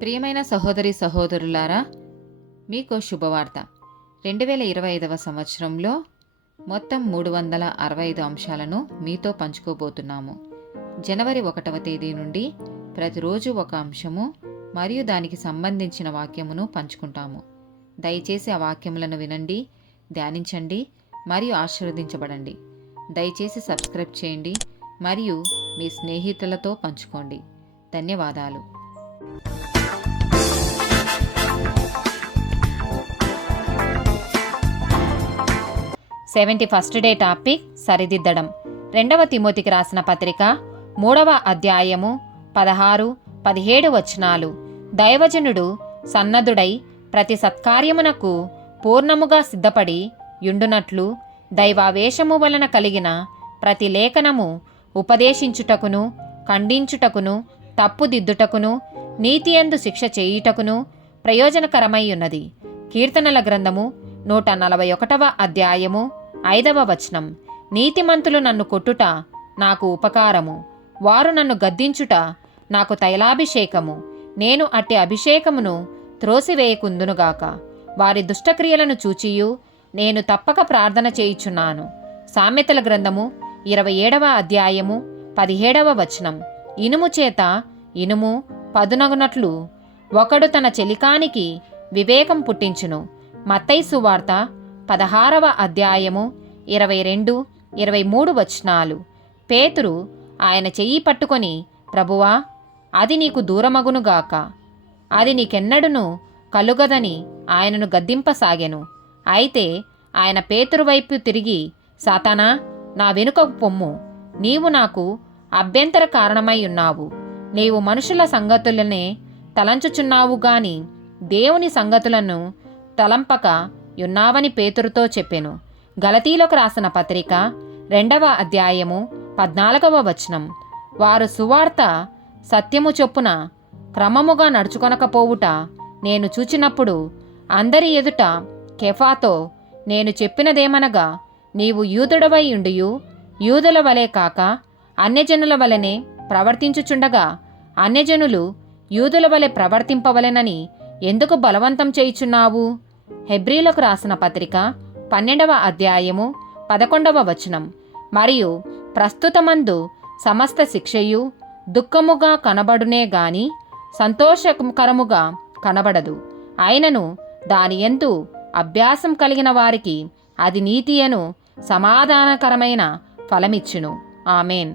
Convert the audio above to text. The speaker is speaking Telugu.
ప్రియమైన సహోదరి సహోదరులారా, మీకు శుభవార్త. 2025 సంవత్సరంలో మొత్తం 365 అంశాలను మీతో పంచుకోబోతున్నాము. జనవరి 1వ తేదీ నుండి ప్రతిరోజు ఒక అంశము మరియు దానికి సంబంధించిన వాక్యమును పంచుకుంటాము. దయచేసి ఆ వాక్యములను వినండి, ధ్యానించండి మరియు ఆశీర్వదించబడండి. దయచేసి సబ్స్క్రైబ్ చేయండి మరియు మీ స్నేహితులతో పంచుకోండి. ధన్యవాదాలు. 71st day topic సరిదిద్దడం. 2వ తిమోతికి రాసిన పత్రిక 3వ అధ్యాయము 16-17 వచనాలు. దైవజనుడు సన్నద్ధుడై ప్రతి సత్కార్యమునకు పూర్ణముగా సిద్ధపడి యుండునట్లు దైవావేశము వలన కలిగిన ప్రతి లేఖనము ఉపదేశించుటకును, ఖండించుటకును, తప్పుదిద్దుటకును, నీతియందు శిక్ష చేయుటకును ప్రయోజనకరమై ఉన్నది. కీర్తనల గ్రంథము 141వ అధ్యాయము 5వ వచనం. నీతిమంతులు నన్ను కొట్టుట నాకు ఉపకారము, వారు నన్ను గద్దించుట నాకు తైలాభిషేకము. నేను అట్టి అభిషేకమును త్రోసివేయకుందునుగాక. వారి దుష్టక్రియలను చూచియు నేను తప్పక ప్రార్థన చేయుచున్నాను. సామెతల గ్రంథము 27వ అధ్యాయము 17వ వచనం. ఇనుము చేత ఇనుము పదునగునట్లు ఒకడు తన చెలికానికి వివేకం పుట్టించును. మత్తయి సువార్త 16వ అధ్యాయము 22-23 వచనాలు. పేతురు ఆయన చెయ్యి పట్టుకొని, ప్రభువా, అది నీకు దూరమగునుగాక, అది నీకెన్నడును కలుగదని ఆయనను గద్దింపసాగెను. అయితే ఆయన పేతురు వైపు తిరిగి, సాతానా, నా వెనుకకు పొమ్ము, నీవు నాకు అభ్యంతర కారణమై ఉన్నావు. నీవు మనుషుల సంగతులనే తలంచుచున్నావు గాని దేవుని సంగతులను తలంపక యున్నావని పేతురుతో చెప్పెను. గలతీలకు రాసిన పత్రిక 2వ అధ్యాయము 14వ వచనం. వారు సువార్త సత్యము చొప్పున క్రమముగా నడుచుకొనకపోవుట నేను చూచినప్పుడు అందరి ఎదుట కెఫాతో నేను చెప్పినదేమనగా, నీవు యూదుడవై ఉండియు యూదుల వలె కాక అన్యజనుల వలెనే ప్రవర్తించుచుండగా అన్యజనులు యూదుల వలె ప్రవర్తింపవలెనని ఎందుకు బలవంతం చేయుచున్నావు? హెబ్రీలకు రాసిన పత్రిక 12వ అధ్యాయము 11వ వచనం. మరియు ప్రస్తుతమందు సమస్త శిక్షయు దుఃఖముగా కనబడునే గాని సంతోషకరముగా కనబడదు. అయినను దాని యందు అభ్యాసం కలిగిన వారికి అది నీతియను సమాధానకరమైన ఫలమిచ్చును. ఆమేన్.